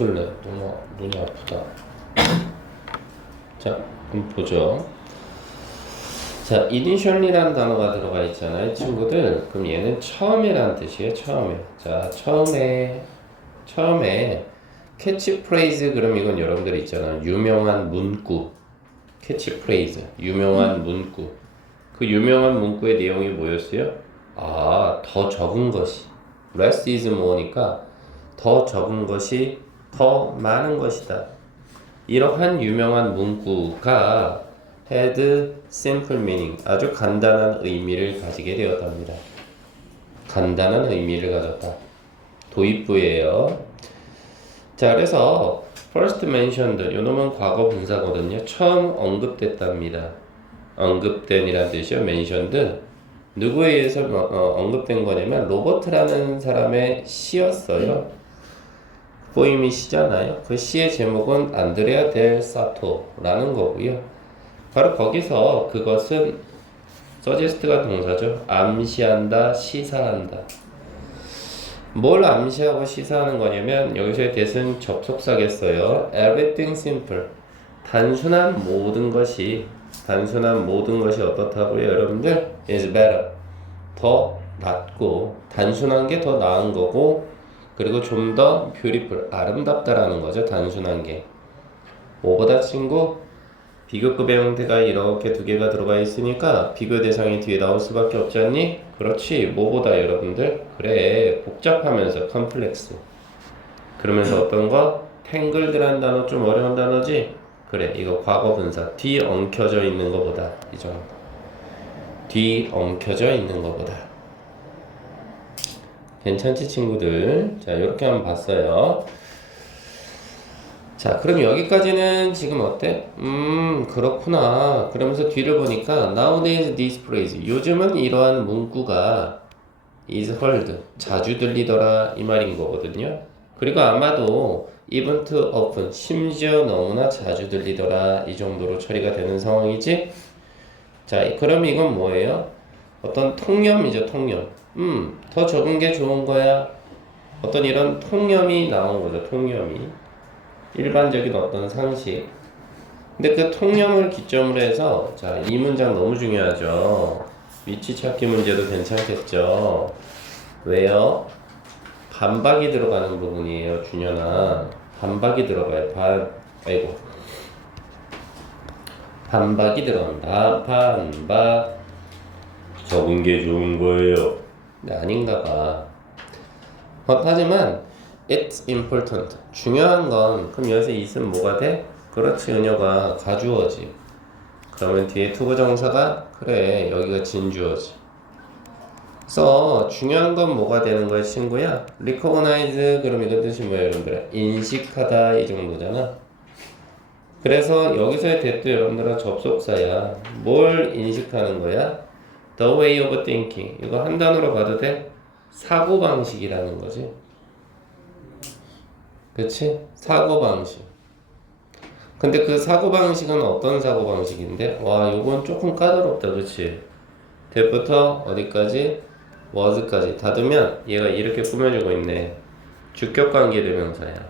쓸래? 너무 눈이 아프다. 자, 한번 보죠. 자, initial이라는 단어가 들어가 있잖아요, 친구들. 그럼 얘는 처음이라는 뜻이에요, 처음에. 자, 처음에 캐치프레이즈, 그럼 이건 여러분들 있잖아요. 유명한 문구. 캐치프레이즈, 유명한 문구. 그 유명한 문구의 내용이 뭐였어요? 아, 더 적은 것이. less is more니까 더 적은 것이 더 많은 것이다. 이러한 유명한 문구가 had simple meaning, 아주 간단한 의미를 가지게 되었답니다. 간단한 의미를 가졌다. 도입부예요. 자, 그래서 first mentioned, 요놈은 과거 분사거든요. 처음 언급됐답니다. 언급된이란 뜻이요. mentioned. 누구에 의해서 언급된 거냐면 로버트라는 사람의 시였어요. 포임이 시잖아요. 그 시의 제목은 안드레아 델 사토라는 거고요. 바로 거기서 그것은 suggest가 동사죠. 암시한다, 시사한다. 뭘 암시하고 시사하는 거냐면 여기서의 대신 접속사겠어요. Everything simple. 단순한 모든 것이 어떻다고요, 여러분들? is better. 더 낫고 단순한 게 더 나은 거고, 그리고 좀 더 beautiful, 아름답다라는 거죠. 단순한 게. 뭐보다 친구? 비교급의 형태가 이렇게 두 개가 들어가 있으니까 비교 대상이 뒤에 나올 수밖에 없지 않니? 그렇지. 뭐보다 여러분들? 그래. 복잡하면서 컴플렉스. 그러면서 어떤 거? 탱글드란 단어 좀 어려운 단어지? 그래. 이거 과거 분사. 뒤 엉켜져 있는 거보다. 이 정도. 뒤 엉켜져 있는 거보다. 괜찮지 친구들? 자, 이렇게 한번 봤어요. 자, 그럼 여기까지는 지금 어때? 그렇구나. 그러면서 뒤를 보니까 nowadays this phrase, 요즘은 이러한 문구가 is heard, 자주 들리더라 이 말인 거거든요. 그리고 아마도 even too often, 심지어 너무나 자주 들리더라 이 정도로 처리가 되는 상황이지. 자, 그럼 이건 뭐예요? 어떤 통념이죠, 통념. 더 적은 게 좋은 거야. 어떤 이런 통념이 나온 거죠, 통념이. 일반적인 어떤 상식. 근데 그 통념을 기점으로 해서, 자, 이 문장 너무 중요하죠. 위치 찾기 문제도 괜찮겠죠. 왜요? 반박이 들어가는 부분이에요, 준현아. 반박이 들어가요. 반박이 들어간다. 반박. 적은 게 좋은 거예요. 근데 아닌가 봐. 하지만 it's important. 중요한 건, 그럼 여기서 it은 뭐가 돼? 그렇지, 은혁아. 가주어지. 그러면 뒤에 투부정사가 그래, 여기가 진주어지. 그래서 중요한 건 뭐가 되는 거야, 친구야? recognize, 그럼 이거 뜻이 뭐야, 여러분들? 인식하다 이 정도잖아. 그래서 여기서의 that도 여러분들은 접속사야. 뭘 인식하는 거야? The way of thinking. 이거 한 단어로 봐도 돼? 사고방식이라는 거지. 그치? 사고방식. 근데 그 사고방식은 어떤 사고방식인데? 와, 요건 조금 까다롭다, 그치? that부터 어디까지? was까지 닫으면 얘가 이렇게 꾸며주고 있네. 주격관계대명사야.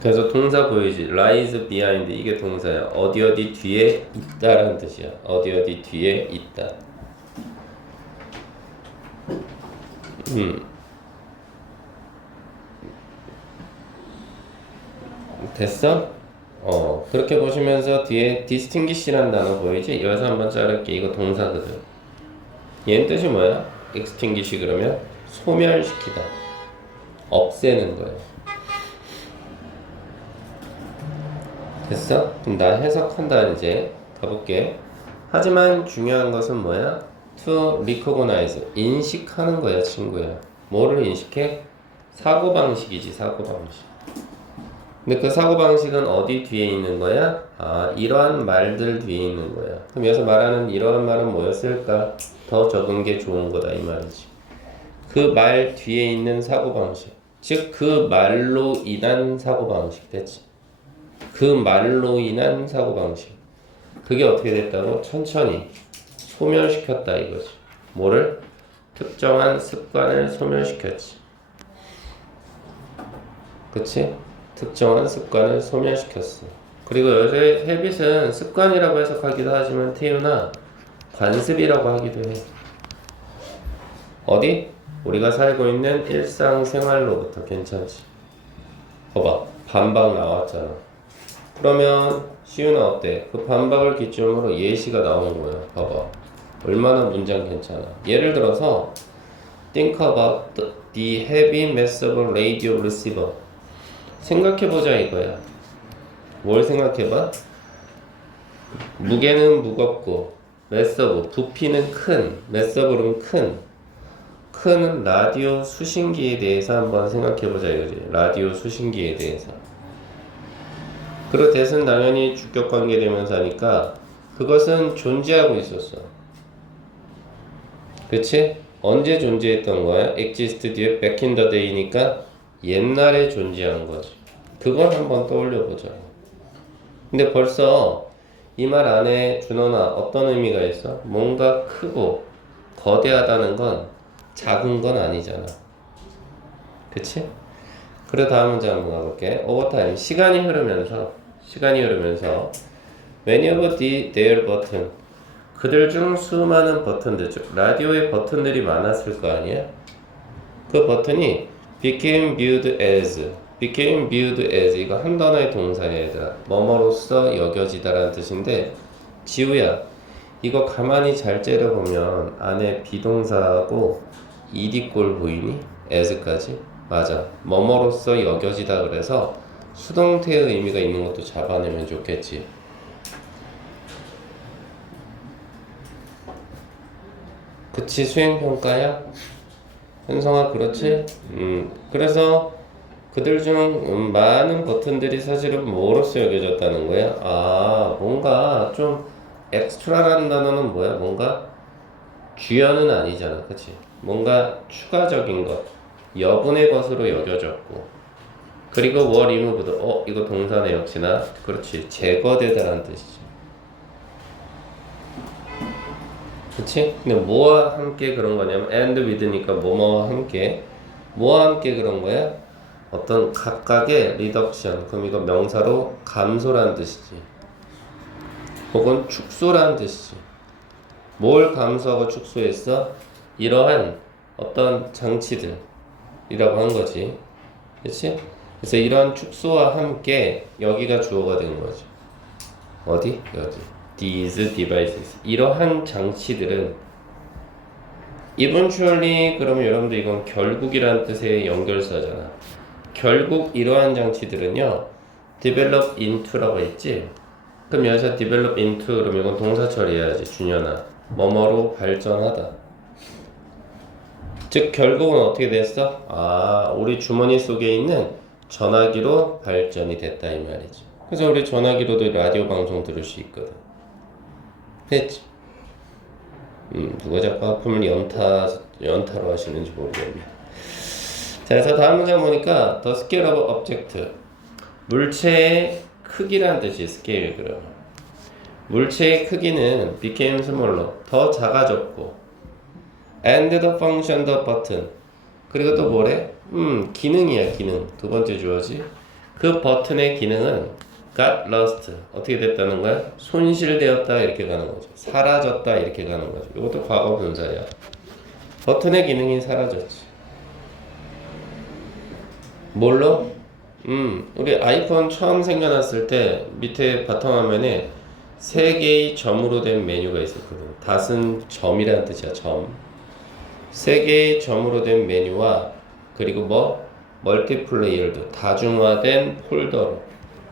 그래서 동사 보이지? lies behind, 이게 동사야. 어디 뒤에 있다라는 뜻이야. 어디 뒤에 있다. 됐어? 그렇게 보시면서 뒤에 distinguish라는 단어 보이지? 여기서 한번 자를게. 이거 동사거든. 얘는 뜻이 뭐야? extinguish 그러면 소멸시키다, 없애는 거야. 됐어? 그럼 나 해석한다. 이제 가볼게. 하지만 중요한 것은 뭐야? to recognize, 인식하는 거야, 친구야. 뭐를 인식해? 사고방식이지, 사고방식. 근데 그 사고방식은 어디 뒤에 있는 거야? 아, 이러한 말들 뒤에 있는 거야. 그럼 여기서 말하는 이러한 말은 뭐였을까? 더 적은 게 좋은 거다 이 말이지. 그 말 뒤에 있는 사고방식, 즉 그 말로 인한 사고방식. 됐지? 그 말로 인한 사고방식, 그게 어떻게 됐다고? 천천히 소멸시켰다 이거지. 뭐를? 특정한 습관을 소멸시켰지. 그치? 특정한 습관을 소멸시켰어. 그리고 여기서 habit은 습관이라고 해석하기도 하지만 태우나 관습이라고 하기도 해. 어디? 우리가 살고 있는 일상생활로부터. 괜찮지? 봐봐, 반박 나왔잖아. 그러면 시윤아 어때? 그 반박을 기점으로 예시가 나오는 거야. 봐봐, 얼마나 문장 괜찮아. 예를 들어서 think about the heavy mass of radio receiver. 생각해보자 이거야. 뭘 생각해봐? 무게는 무겁고 mass of, 부피는 큰, mass of는 큰 라디오 수신기에 대해서 한번 생각해보자 이거지. 라디오 수신기에 대해서. 그리고 대은 당연히 주격관계 되면서 하니까 그것은 존재하고 있었어. 그치? 언제 존재했던 거야? exist 뒤에 back in the day니까 옛날에 존재한 거지. 그걸 한번 떠올려보자. 근데 벌써 이 말 안에 준호나 어떤 의미가 있어? 뭔가 크고 거대하다는 건 작은 건 아니잖아. 그치? 그래 다음 문제 한번 가볼게. 오버타임. 시간이 흐르면서 many of their button, 그들 중 수많은 버튼들, 즉 라디오의 버튼들이 많았을 거 아니야? 그 버튼이 became viewed as 이거 한 단어의 동사야 얘들아. 뭐뭐로써 여겨지다라는 뜻인데, 지우야 이거 가만히 잘 째려보면 안에 비동사하고 ed꼴 보이니? as까지? 맞아. 뭐뭐로써 여겨지다 그래서 수동태의 의미가 있는 것도 잡아내면 좋겠지. 그치, 수행평가야? 현성아 그렇지? 그래서 그들 중 많은 버튼들이 사실은 뭐로써 여겨졌다는 거야? 아, 뭔가 좀 엑스트라라는 단어는 뭐야? 뭔가 주연은 아니잖아, 그치? 뭔가 추가적인 것, 여분의 것으로 여겨졌고, 그리고 were removed, 이거 동사네 역시나. 그렇지, 제거되다라는 뜻이지. 그치? 근데 뭐와 함께 그런 거냐면 and with니까 뭐뭐와 함께. 뭐와 함께 그런 거야? 어떤 각각의 리덕션. 그럼 이거 명사로 감소라는 뜻이지. 혹은 축소라는 뜻이지. 뭘 감소하고 축소했어? 이러한 어떤 장치들이라고 한 거지. 그치? 그래서 이러한 축소와 함께 여기가 주어가 되는 거지. 어디? 여기. These devices. 이러한 장치들은 eventually, 그러면 여러분들 이건 결국이라는 뜻의 연결사잖아. 결국 이러한 장치들은요 develop into라고 했지. 그럼 여기서 develop into 그러면 이건 동사 처리해야지. 준현아, 뭐뭐로 발전하다. 즉 결국은 어떻게 됐어? 아, 우리 주머니 속에 있는 전화기로 발전이 됐다 이 말이지. 그래서 우리 전화기로도 라디오 방송 들을 수 있거든. 됐지? 누가 자꾸 하품을 연타로 하시는지 모르겠네. 자, 그래서 다음 문장 보니까 the scale of object, 물체의 크기란 뜻이 scale. 그럼 물체의 크기는 became smaller, 더 작아졌고, and the function the button, 그리고 또 뭐래? 기능이야. 기능. 두 번째 주어지. 그 버튼의 기능은 got lost, 어떻게 됐다는 거야? 손실되었다 이렇게 가는 거죠. 사라졌다 이렇게 가는 거죠. 이것도 과거 분사야. 버튼의 기능이 사라졌지. 뭘로? 우리 아이폰 처음 생겨났을 때 밑에 바탕화면에 3개의 점으로 된 메뉴가 있었거든. 닷은 점이라는 뜻이야. 점. 3개의 점으로 된 메뉴와 그리고 뭐? 멀티플레이어도 다중화된 폴더로.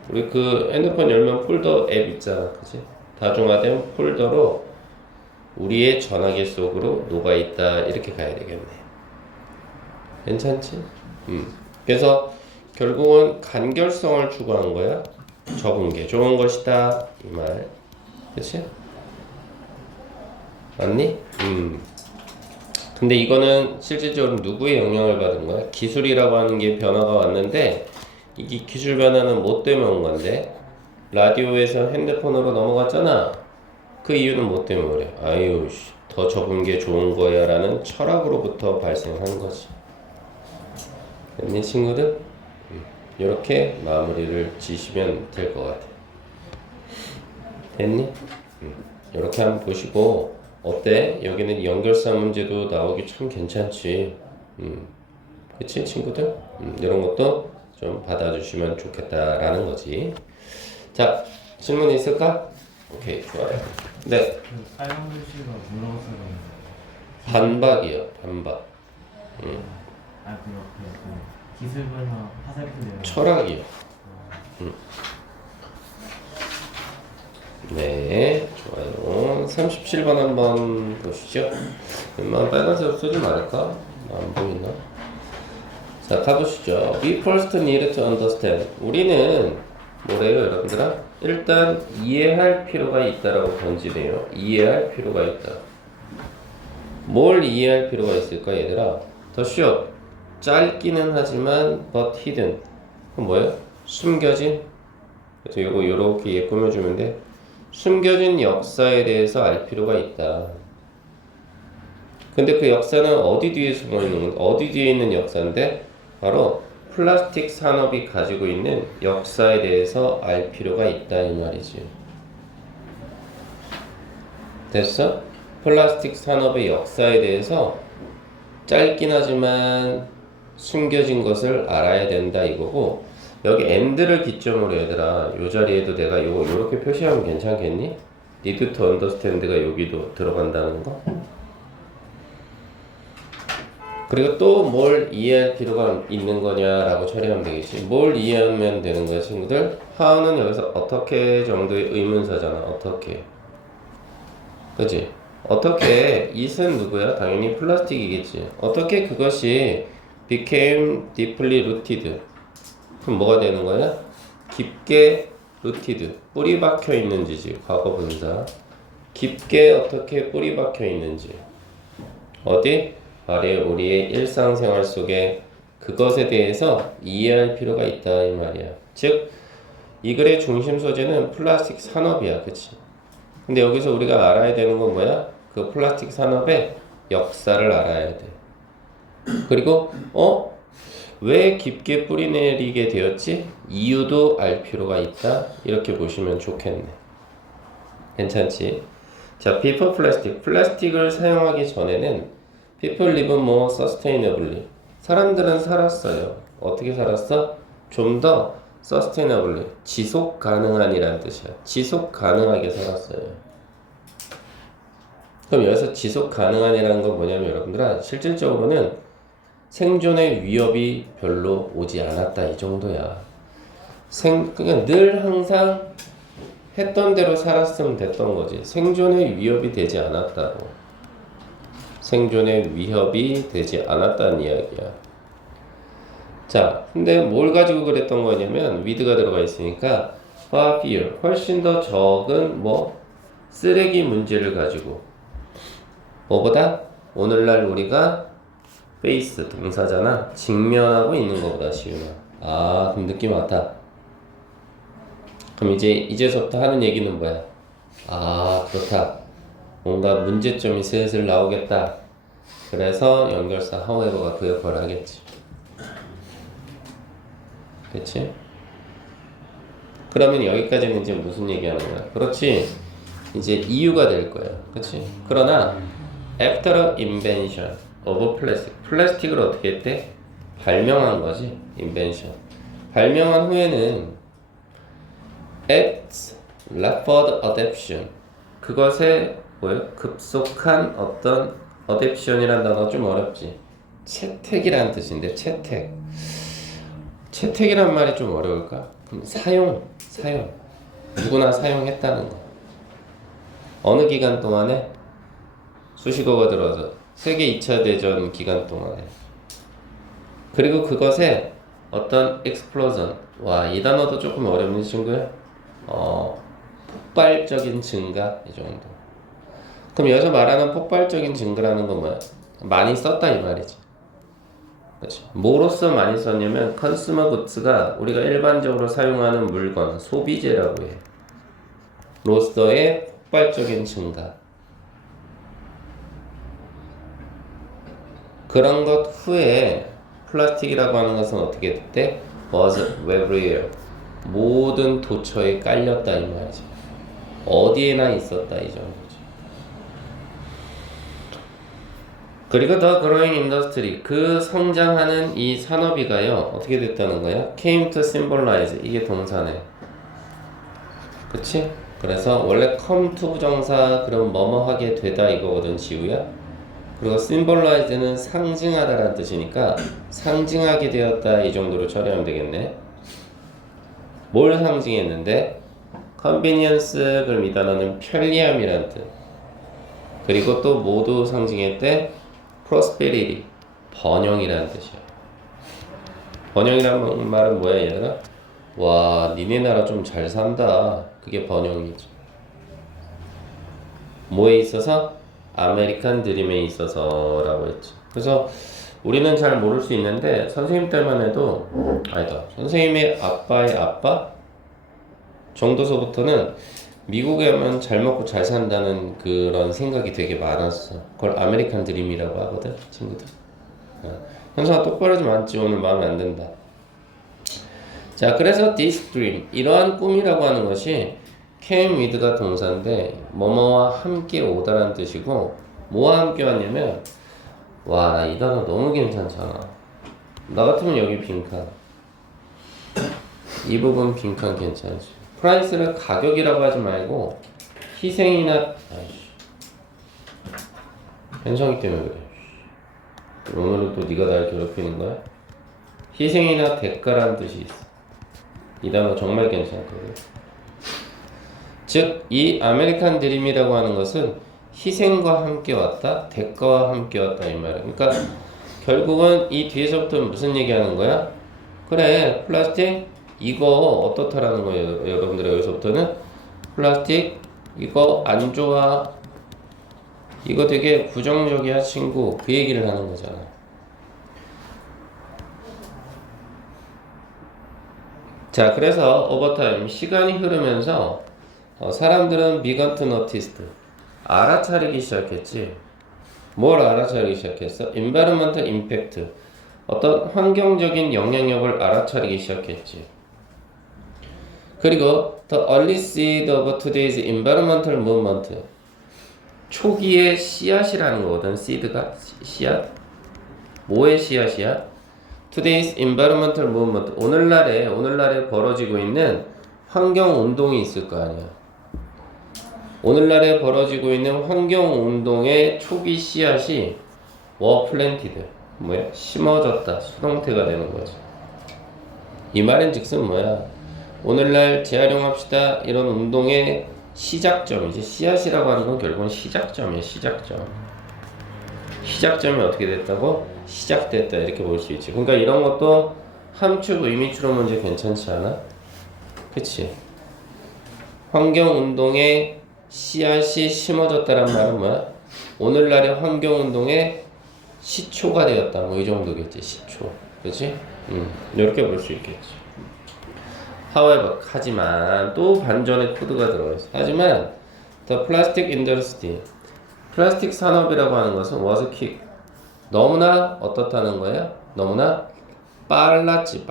우리 그 핸드폰 열면 폴더 앱 있잖아. 그치? 다중화된 폴더로 우리의 전화기 속으로 녹아있다 이렇게 가야 되겠네. 괜찮지? 그래서 결국은 간결성을 추구한 거야. 적은 게 좋은 것이다 이 말. 그치? 맞니? 근데 이거는 실질적으로 누구의 영향을 받은 거야? 기술이라고 하는 게 변화가 왔는데 이게 기술 변화는 뭐 때문에 온 건데? 라디오에서 핸드폰으로 넘어갔잖아. 그 이유는 뭐 때문에 그래? 아유, 더 적은 게 좋은 거야 라는 철학으로부터 발생한 거지. 됐니 친구들? 이렇게 마무리를 지시면 될 것 같아. 됐니? 이렇게 한번 보시고 어때? 여기는 연결사 문제도 나오기 참 괜찮지. 그치 친구들? 이런 것도 좀 받아주시면 좋겠다라는 거지. 자, 질문 있을까? 오케이, 좋아요. 네. 그 빨간 글씨가 뭐라고 써요? 반박이요, 반박. 아, 그 기술분석 화살표 내용. 철학이요. 네, 좋아요. 37번 한번 보시죠. 웬만한 빨간색 쓰지 말까? 안 보이나? 자, 가보시죠. We first need to understand. 우리는 뭐래요, 여러분들아? 일단 이해할 필요가 있다라고 던지네요. 이해할 필요가 있다. 뭘 이해할 필요가 있을까, 얘들아? 더 short. 짧기는 하지만 but hidden. 그럼 뭐예요? 숨겨진? 그래서 이거 요렇게 꾸며주면 돼. 숨겨진 역사에 대해서 알 필요가 있다. 근데 그 역사는 어디 뒤에 숨어 있는 건 어디 뒤에 있는 역사인데 바로 플라스틱 산업이 가지고 있는 역사에 대해서 알 필요가 있다 이 말이지. 됐어? 플라스틱 산업의 역사에 대해서 짧긴 하지만 숨겨진 것을 알아야 된다 이거고 여기 and를 기점으로 얘들아 요 자리에도 내가 요거 요렇게 표시하면 괜찮겠니? need to understand가 여기도 들어간다는 거. 그리고 또 뭘 이해할 필요가 있는 거냐라고 처리하면 되겠지. 뭘 이해하면 되는 거야 친구들? how는 여기서 어떻게 정도의 의문사잖아. 어떻게. 그치? 어떻게 it은 누구야? 당연히 플라스틱이겠지. 어떻게 그것이 became deeply rooted. 그럼 뭐가 되는 거야? 깊게 rooted. 뿌리 박혀 있는지지. 과거 분사. 깊게 어떻게 뿌리 박혀 있는지. 어디? 바로 우리의 일상생활 속에 그것에 대해서 이해할 필요가 있다 이 말이야. 즉, 이 글의 중심 소재는 플라스틱 산업이야. 그치? 근데 여기서 우리가 알아야 되는 건 뭐야? 그 플라스틱 산업의 역사를 알아야 돼. 그리고 왜 깊게 뿌리내리게 되었지? 이유도 알 필요가 있다. 이렇게 보시면 좋겠네. 괜찮지? 자, before plastic. 플라스틱을 사용하기 전에는 people live more sustainably. 사람들은 살았어요. 어떻게 살았어? 좀 더 sustainably. 지속 가능한이라는 뜻이야. 지속 가능하게 살았어요. 그럼 여기서 지속 가능한이라는 건 뭐냐면 여러분들아 실질적으로는 생존의 위협이 별로 오지 않았다 이 정도야. 그냥 늘 항상 했던 대로 살았으면 됐던 거지. 생존의 위협이 되지 않았다고. 생존의 위협이 되지 않았다는 이야기야. 자, 근데 뭘 가지고 그랬던 거냐면 with가 들어가 있으니까 far fewer, 훨씬 더 적은 쓰레기 문제를 가지고 뭐보다 오늘날 우리가 face 동사잖아. 직면하고 있는 것보다 시윤아. 아, 그럼 느낌 왔다. 그럼 이제부터 하는 얘기는 뭐야? 아, 그렇다. 뭔가 문제점이 슬슬 나오겠다. 그래서 연결사 however가 그 역할을 하겠지. 그치? 그러면 여기까지는 이제 무슨 얘기하는 거야? 그렇지. 이제 이유가 될 거야. 그치? 그러나 after the invention of plastic. 플라스틱을 어떻게 했대? 발명한 거지. invention. 발명한 후에는 its rapid adoption. 그것에 급속한 어떤 adoption이라는 단어 좀 어렵지. 채택이라는 뜻인데 채택. 채택이란 말이 좀 어려울까? 그럼 사용. 누구나 사용했다는 거. 어느 기간 동안에? 수식어가 들어서 세계 2차 대전 기간 동안에. 그리고 그것에 어떤 explosion. 와, 이 단어도 조금 어렵는 친구야? 폭발적인 증가 이 정도. 그럼 여기서 말하는 폭발적인 증가라는 건 뭐야? 많이 썼다 이 말이지. 그렇지. 뭐로서 많이 썼냐면 컨슈머 굿즈가 우리가 일반적으로 사용하는 물건, 소비재라고 해. 로서의 폭발적인 증가. 그런 것 후에 플라스틱이라고 하는 것은 어떻게 됐대? was everywhere. 모든 도처에 깔렸다 이 말이지. 어디에나 있었다 이 정도지. 그리고 the growing industry, 그 성장하는 이 산업이가요 어떻게 됐다는 거야? came to symbolize, 이게 동사네. 그치? 그래서 원래 come to 부정사 그럼 뭐뭐 하게 되다 이거거든 지우야. 그리고 symbolize는 상징하다라는 뜻이니까 상징하게 되었다 이 정도로 처리하면 되겠네. 뭘 상징했는데? convenience, 그럼 이 단어는 편리함이란 뜻. 그리고 또 모두 상징했대 prosperity, 번영이라는 뜻이야. 번영이라는 말은 뭐야 얘들아? 와, 니네 나라 좀 잘 산다. 그게 번영이지. 뭐에 있어서? 아메리칸 드림에 있어서 라고 했지. 그래서 우리는 잘 모를 수 있는데 선생님 때만 해도 아니다. 선생님의 아빠의 아빠 정도서부터는 미국에 오면 잘 먹고 잘 산다는 그런 생각이 되게 많았어. 그걸 아메리칸 드림이라고 하거든, 친구들. 현수아 똑바로 좀 앉지. 오늘 마음에 안 든다. 자, 그래서 this dream, 이러한 꿈이라고 하는 것이 came with가 동사인데 뭐뭐와 함께 오다라는 뜻이고, 뭐와 함께 왔냐면, 와, 이 단어 너무 괜찮잖아. 나 같으면 여기 빈칸, 이 부분 빈칸 괜찮지. 프라이스를 가격이라고 하지 말고 희생이나, 아이씨, 현성이 때문에 그래. 오늘은 또 네가 날 괴롭히는 거야? 희생이나 대가라는 뜻이 있어. 이 단어 정말 괜찮거든. 즉, 이 아메리칸 드림이라고 하는 것은 희생과 함께 왔다, 대가와 함께 왔다 이 말이야. 그러니까 결국은 이 뒤에서부터 무슨 얘기하는 거야? 그래, 플라스틱 이거 어떻다라는 거예요. 여러분들 여기서부터는 플라스틱 이거 안 좋아, 이거 되게 부정적이야 친구, 그 얘기를 하는 거잖아. 자, 그래서 오버타임, 시간이 흐르면서 사람들은 began to notice, 알아차리기 시작했지. 뭘 알아차리기 시작했어? environmental impact, 어떤 환경적인 영향력을 알아차리기 시작했지. 그리고 the early seed of today's environmental movement, 초기의 씨앗이라는 거거든. seed가 씨앗. 뭐의 씨앗이야? Today's environmental movement, 오늘날에 벌어지고 있는 환경 운동이 있을 거 아니야. 오늘날에 벌어지고 있는 환경 운동의 초기 씨앗이 were planted, 뭐야? 심어졌다, 수동태가 되는 거지. 이 말인즉슨 뭐야? 오늘날 재활용합시다 이런 운동의 시작점이지. 씨앗이라고 하는 건 결국은 시작점이야. 시작점이 어떻게 됐다고? 시작됐다 이렇게 볼 수 있지. 그러니까 이런 것도 함축 의미추론 문제 괜찮지 않아? 그치? 환경운동의 씨앗이 심어졌다는 말은 뭐야? 오늘날의 환경운동의 시초가 되었다, 뭐 이 정도겠지. 시초, 그치? 이렇게 볼 수 있겠지. However, 하지만 또 반전의 코드가 들어있어. 하지만 the plastic industry, 플라스틱 산업이라고 하는 것은 was quick, 너무나 어떻다는 거야? 너무나 빨랐지.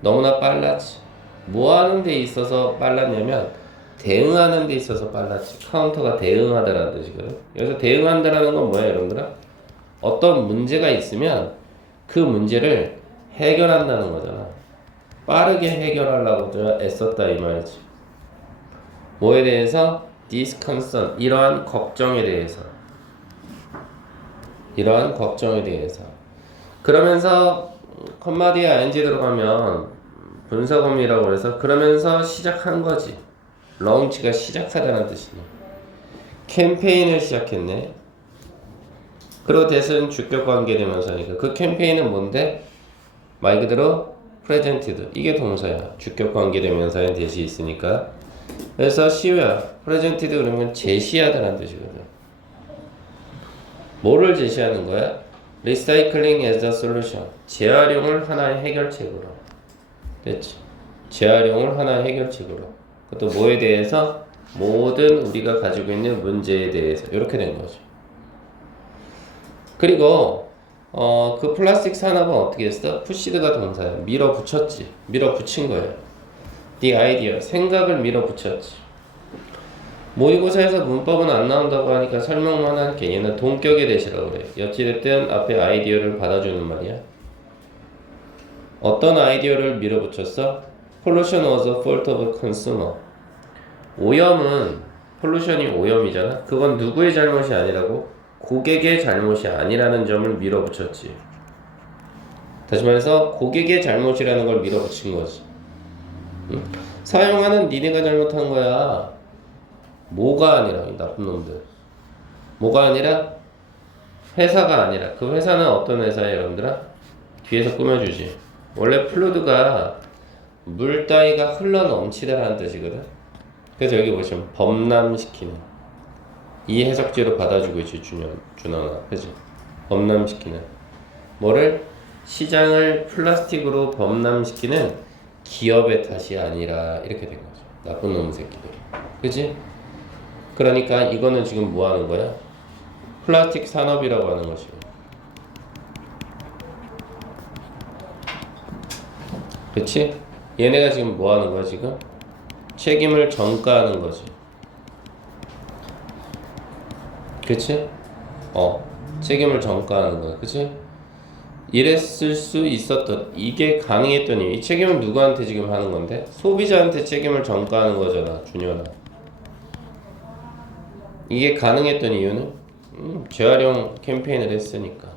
너무나 빨랐지. 뭐 하는 데 있어서 빨랐냐면 대응하는 데 있어서 빨랐지. 카운터가 대응하다라는 뜻이거든. 여기서 대응한다라는 건 뭐야, 여러분들아? 어떤 문제가 있으면 그 문제를 해결한다는 거잖아. 빠르게 해결하려고 애썼다 이 말이지. 뭐에 대해서? This concern, 이러한 걱정에 대해서. 그러면서 컴마 뒤에 ing 들어가면 분사구문이라고 그래서 그러면서 시작한 거지. launch가 시작하다는 뜻이네. 캠페인을 시작했네. 그리고 that은 주격 관계대명사니까 그 캠페인은 뭔데? 말 그대로 presented, 이게 동사야. 주격 관계대명사에 that이 있으니까. 그래서 시우야, presented 그러면 제시하다는 뜻이거든. 뭐를 제시하는 거야? recycling as a solution, 재활용을 하나의 해결책으로. 됐지? 재활용을 하나의 해결책으로. 그것도 뭐에 대해서? 모든 우리가 가지고 있는 문제에 대해서. 이렇게 된 거죠. 그리고 그 플라스틱 산업은 어떻게 했어? 푸시드가 동사야. 밀어붙였지. 밀어붙인 거예요. The idea, 생각을 밀어붙였지. 모의고사에서 문법은 안 나온다고 하니까 설명만 할게. 얘는 동격의 대시라고 그래. 어찌됐든 앞에 아이디어를 받아주는 말이야. 어떤 아이디어를 밀어붙였어? Pollution was a fault of a consumer. 오염은, 폴루션이 오염이잖아. 그건 누구의 잘못이 아니라고? 고객의 잘못이 아니라는 점을 밀어붙였지. 다시 말해서 고객의 잘못이라는 걸 밀어붙인 거지. 응? 사용하는 니네가 잘못한 거야. 뭐가 아니라, 이 나쁜 놈들. 뭐가 아니라? 회사가 아니라. 그 회사는 어떤 회사예요, 여러분들아? 뒤에서 꾸며주지. 원래 플루드가 물 따위가 흘러 넘치다라는 뜻이거든. 그래서 여기 보시면 범람시키는, 이 해석지로 받아주고 있지. 준원아, 그지? 범람시키는 뭐를? 시장을 플라스틱으로 범람시키는 기업의 탓이 아니라, 이렇게 된 거죠. 나쁜 놈 새끼들, 그지? 그러니까 이거는 지금 뭐 하는 거야? 플라스틱 산업이라고 하는 것이고, 그치? 얘네가 지금 뭐 하는 거야, 지금? 책임을 전가하는 거지. 그치? 책임을 전가하는 거야. 그치? 이랬을 수 있었던, 이게 가능했던 이유. 이 책임은 누구한테 지금 하는 건데? 소비자한테 책임을 전가하는 거잖아, 준현아. 이게 가능했던 이유는 재활용 캠페인을 했으니까.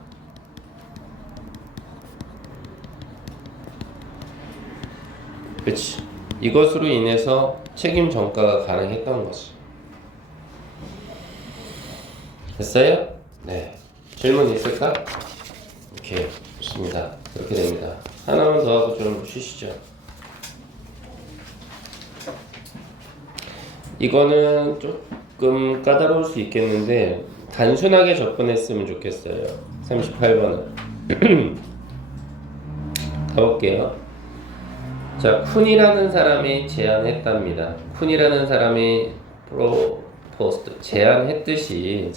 그치? 이것으로 인해서 책임 전가가 가능했던 거지. 됐어요? 네. 질문 있을까? 오케이, 좋습니다. 그렇게 됩니다. 하나만 더 하고 좀 쉬시죠. 이거는 조금 까다로울 수 있겠는데 단순하게 접근했으면 좋겠어요. 38번은 가볼게요. 자, 쿤이라는 사람이 제안했답니다. 쿤이라는 사람이 프로포스트, 제안했듯이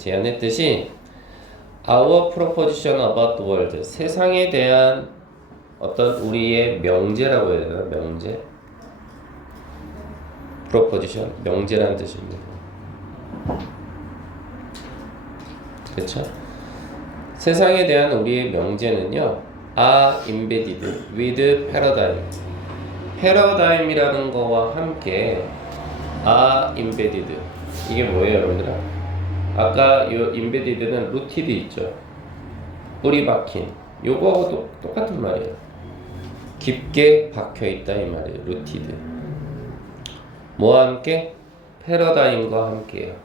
Our proposition about the world, 세상에 대한 어떤 우리의 명제라고 해야 되나? 명제? proposition, 명제라는 뜻입니다. 그렇죠? 세상에 대한 우리의 명제는요, are embedded with paradigm. 패러다임이라는 거와 함께 are embedded. 이게 뭐예요, 여러분들아? 아까 요 embedded는 rooted 있죠. 뿌리 박힌. 요거하고 똑같은 말이에요. 깊게 박혀 있다 이 말이에요. rooted. 뭐와 함께? 패러다임과 함께요.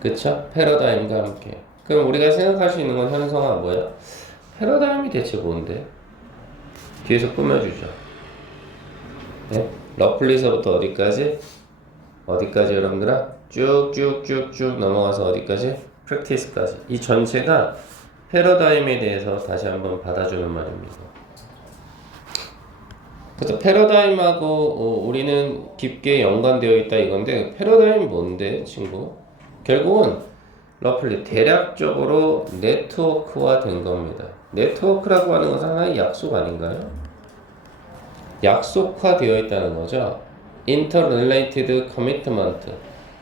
그쵸? 패러다임과 함께. 그럼 우리가 생각할 수 있는 건 현성아 뭐야? 패러다임이 대체 뭔데? 뒤에서 꾸며주죠. 네? 러플리서부터 어디까지? 어디까지 여러분들아? 쭉쭉쭉쭉 넘어가서 어디까지? 프랙티스까지. 이 전체가 패러다임에 대해서 다시 한번 받아주는 말입니다. 그래서 패러다임하고 우리는 깊게 연관되어 있다 이건데, 패러다임이 뭔데 친구? 결국은 러플리 대략적으로 네트워크화 된 겁니다. 네트워크라고 하는 것은 하나의 약속 아닌가요? 약속화되어 있다는 거죠. Interrelated commitment,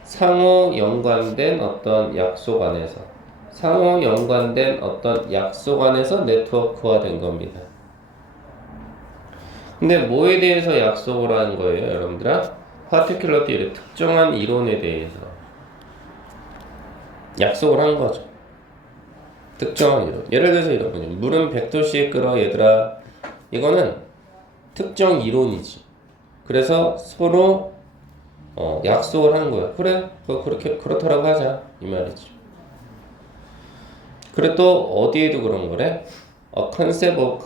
상호 연관된 어떤 약속 안에서, 상호 연관된 어떤 약속 안에서 네트워크화 된 겁니다. 근데 뭐에 대해서 약속을 하는 거예요, 여러분들아? particular theory, 특정한 이론에 대해서 약속을 한 거죠. 특정한 이론. 예를 들어서 이런 거죠. 물은 100도씨에 끓어, 얘들아. 이거는 특정 이론이지. 그래서 서로 약속을 하는 거야. 그래, 그렇다라고 하자 이 말이지. 그래 또 어디에도 그런 거래? concept of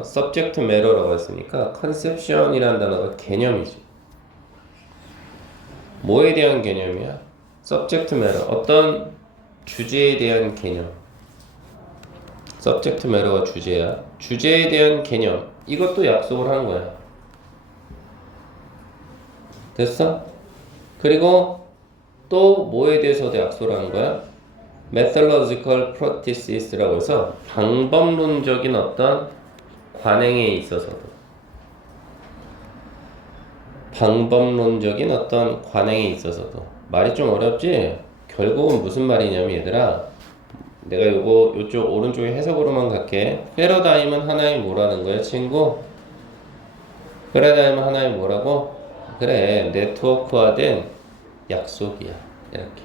subject matter라고 했으니까 conception이라는 단어가 개념이지. 뭐에 대한 개념이야? subject matter, 어떤 주제에 대한 개념. subject matter가 주제야. 주제에 대한 개념. 이것도 약속을 하는 거야. 됐어? 그리고 또 뭐에 대해서도 약속을 하는 거야? methodological practices라고 해서 방법론적인 어떤 관행에 있어서도 방법론적인 어떤 관행에 있어서도 말이 좀 어렵지? 결국은 무슨 말이냐면 얘들아 내가 요쪽 오른쪽에 해석으로만 갈게. 패러다임은 하나의 뭐라는 거야 친구? 패러다임은 하나의 뭐라고? 그래 네트워크화된 약속이야 이렇게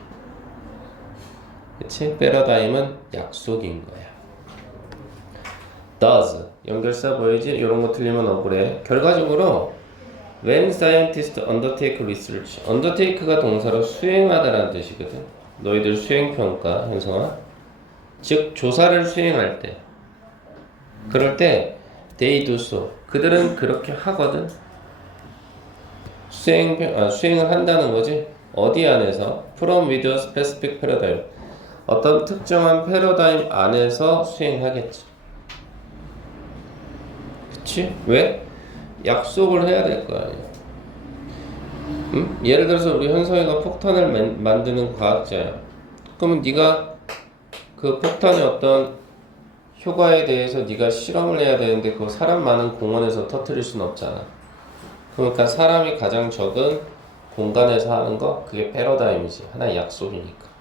그치? 패러다임은 약속인 거야. does 연결사 보이지? 이런 거 틀리면 억울해. 결과적으로 when scientists undertake research undertake가 동사로 수행하다라는 뜻이거든. 너희들 수행평가 현성아 즉 조사를 수행할 때 그럴 때 they do so 그들은 그렇게 하거든. 수행을 한다는 거지. 어디 안에서? from with a specific paradigm 어떤 특정한 패러다임 안에서 수행하겠지. 그치? 왜? 약속을 해야 될 거 아니야. 응? 예를 들어서 우리 현성이가 폭탄을 만드는 과학자야. 그러면 네가 그 폭탄의 어떤 효과에 대해서 네가 실험을 해야 되는데 그거 사람 많은 공원에서 터뜨릴 수는 없잖아. 그러니까 사람이 가장 적은 공간에서 하는 거 그게 패러다임이지. 하나의 약속이니까.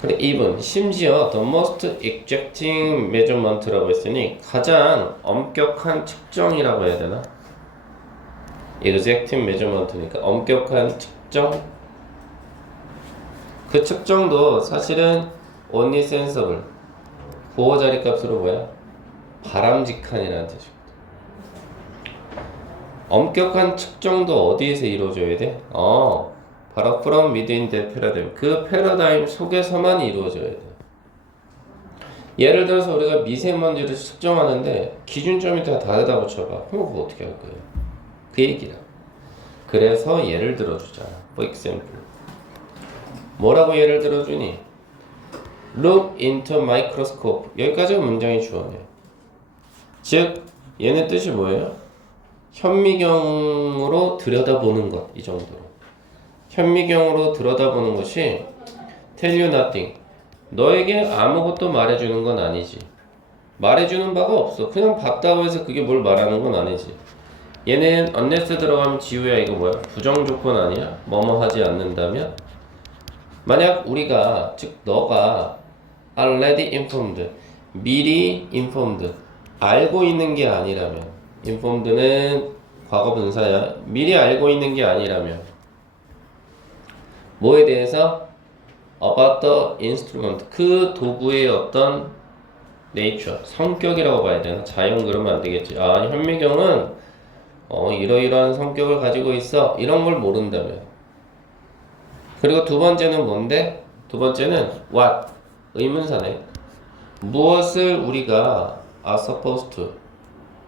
그래 even 심지어 the most exacting measurement라고 했으니 가장 엄격한 측정이라고 해야 되나? exacting measurement니까 엄격한 측정. 그 측정도 사실은 only sensible 보호 자리 값으로 뭐야? 바람직한이라는 뜻이거든. 엄격한 측정도 어디에서 이루어져야 돼? 바로 from within the paradigm 그 패러다임 속에서만 이루어져야 돼. 예를 들어서 우리가 미세먼지를 측정하는데 기준점이 다 다르다고 쳐봐. 그럼 그거 어떻게 할 거예요? 그 얘기라. 그래서 예를 들어주잖아. For example 뭐라고 예를 들어주니? Look into microscope 여기까지가 문장이 주어네요. 즉 얘네 뜻이 뭐예요? 현미경으로 들여다보는 것 이 정도로. 현미경으로 들여다보는 것이 tell you nothing 너에게 아무것도 말해주는 건 아니지. 말해주는 바가 없어. 그냥 봤다고 해서 그게 뭘 말하는 건 아니지. 얘는 unless 들어가면 지우야 이거 뭐야? 부정조건 아니야? 뭐뭐 하지 않는다면? 만약 우리가 즉 너가 already informed 미리 informed 알고 있는 게 아니라면 informed는 과거 분사야. 미리 알고 있는 게 아니라면 뭐에 대해서? about the instrument 그 도구의 어떤 nature 성격이라고 봐야 되나? 자연 그러면 안 되겠지. 현미경은 이러이러한 성격을 가지고 있어 이런 걸 모른다면. 그리고 두 번째는 뭔데? 두 번째는 what 의문사네. 무엇을 우리가 are supposed to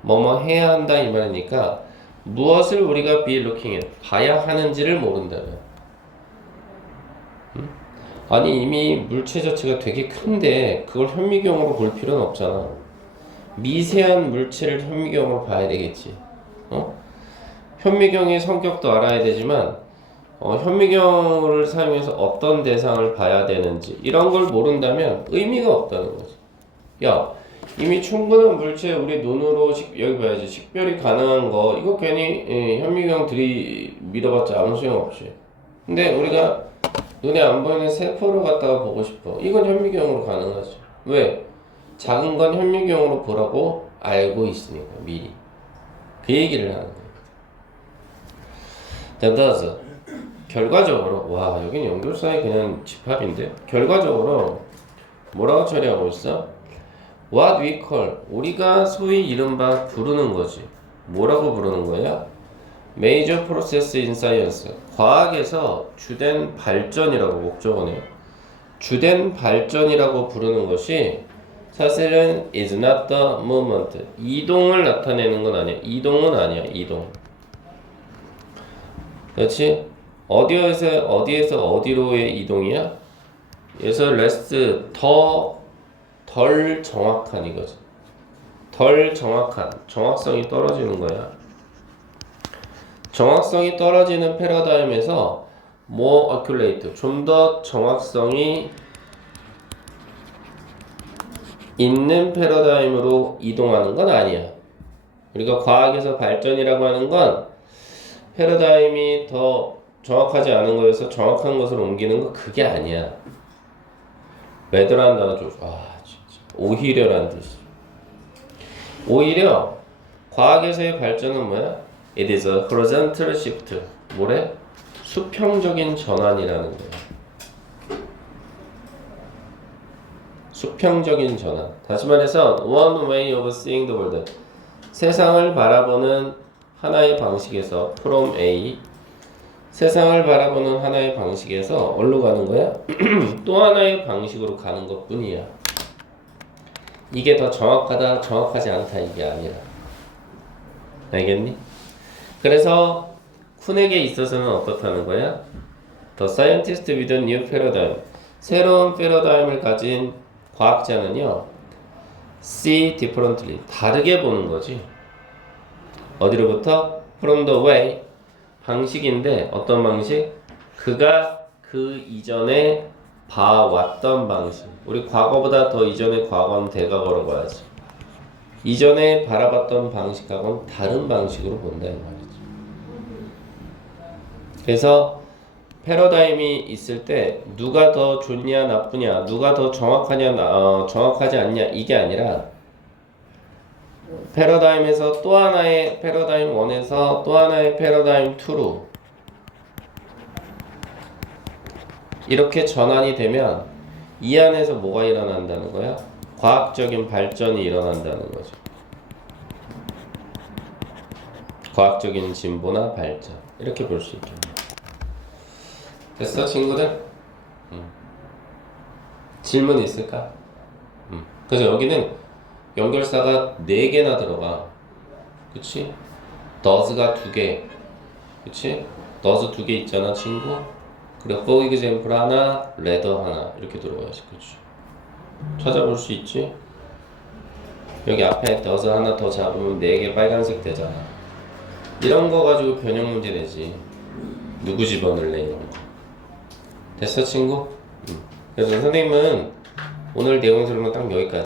뭐뭐 해야 한다 이 말이니까 무엇을 우리가 be looking at 봐야 하는지를 모른다면. 아니 이미 물체 자체가 되게 큰데 그걸 현미경으로 볼 필요는 없잖아. 미세한 물체를 현미경으로 봐야 되겠지. 현미경의 성격도 알아야 되지만 현미경을 사용해서 어떤 대상을 봐야 되는지 이런 걸 모른다면 의미가 없다는 거지. 야 이미 충분한 물체 우리 눈으로 여기 봐야지 식별이 가능한 거 이거 괜히 현미경 들이밀어봤자 아무 소용없지. 근데 우리가 눈에 안 보이는 세포를 갖다가 보고 싶어. 이건 현미경으로 가능하죠. 왜? 작은 건 현미경으로 보라고 알고 있으니까 미리. 그 얘기를 하는 거예요. That does. 결과적으로 와 여긴 연결사의 그냥 집합인데 결과적으로 뭐라고 처리하고 있어? What we call 우리가 소위 이른바 부르는 거지. 뭐라고 부르는 거야? Major process in science 과학에서 주된 발전이라고 목적어네요. 주된 발전이라고 부르는 것이 사실은 is not the movement 이동을 나타내는 건 아니야. 이동은 아니야. 이동. 그렇지? 어디에서 어디로의 이동이야? 그래서 less 덜 정확한 이거지. 덜 정확한 정확성이 떨어지는 거야. 정확성이 떨어지는 패러다임에서 more accurate 좀 더 정확성이 있는 패러다임으로 이동하는 건 아니야. 우리가 과학에서 발전이라고 하는 건 패러다임이 더 정확하지 않은 거에서 정확한 것으로 옮기는 거 그게 아니야. 매드라는 단어 좀, 진짜. 오히려라는 뜻이. 오히려 과학에서의 발전은 뭐야? It is a horizontal shift. 뭐래? 수평적인 전환이라는 거야. 수평적인 전환. 다시 말해서 one way of seeing the world. 세상을 바라보는 하나의 방식에서 from A 세상을 바라보는 하나의 방식에서 어디로 가는 거야? 또 하나의 방식으로 가는 것 뿐이야. 이게 더 정확하다, 정확하지 않다 이게 아니라. 알겠니? 그래서 쿤에게 있어서는 어떻다는 거야? The scientist with a new paradigm. 새로운 패러다임을 가진 과학자는요. See differently. 다르게 보는 거지. 어디로부터? From the way. 방식인데 어떤 방식? 그가 그 이전에 봐왔던 방식. 우리 과거보다 더 이전의 과거는 대과거로 봐야지. 이전에 바라봤던 방식하고는 다른 방식으로 본다 이 말이지. 그래서 패러다임이 있을 때 누가 더 좋냐 나쁘냐, 누가 더 정확하냐 정확하지 않냐 이게 아니라 패러다임에서 또 하나의 패러다임 1에서 또 하나의 패러다임 2로 이렇게 전환이 되면 이 안에서 뭐가 일어난다는 거야? 과학적인 발전이 일어난다는 거죠. 과학적인 진보나 발전 이렇게 볼 수 있겠네. 됐어 친구들? 질문 있을까? 그래서 여기는 연결사가 4개나 들어가. 그치? does가 2개. 그치? does 2개 있잖아 친구. 그리고 for example 하나, rather 하나 이렇게 들어가야지. 그치? 찾아볼 수 있지? 여기 앞에 does 하나 더 잡으면 4개 빨간색 되잖아. 이런 거 가지고 변형 문제 내지. 누구 집어넣을래 이런 거. 됐어 친구? 그래서 선생님은 오늘 내용 설명 딱 여기까지.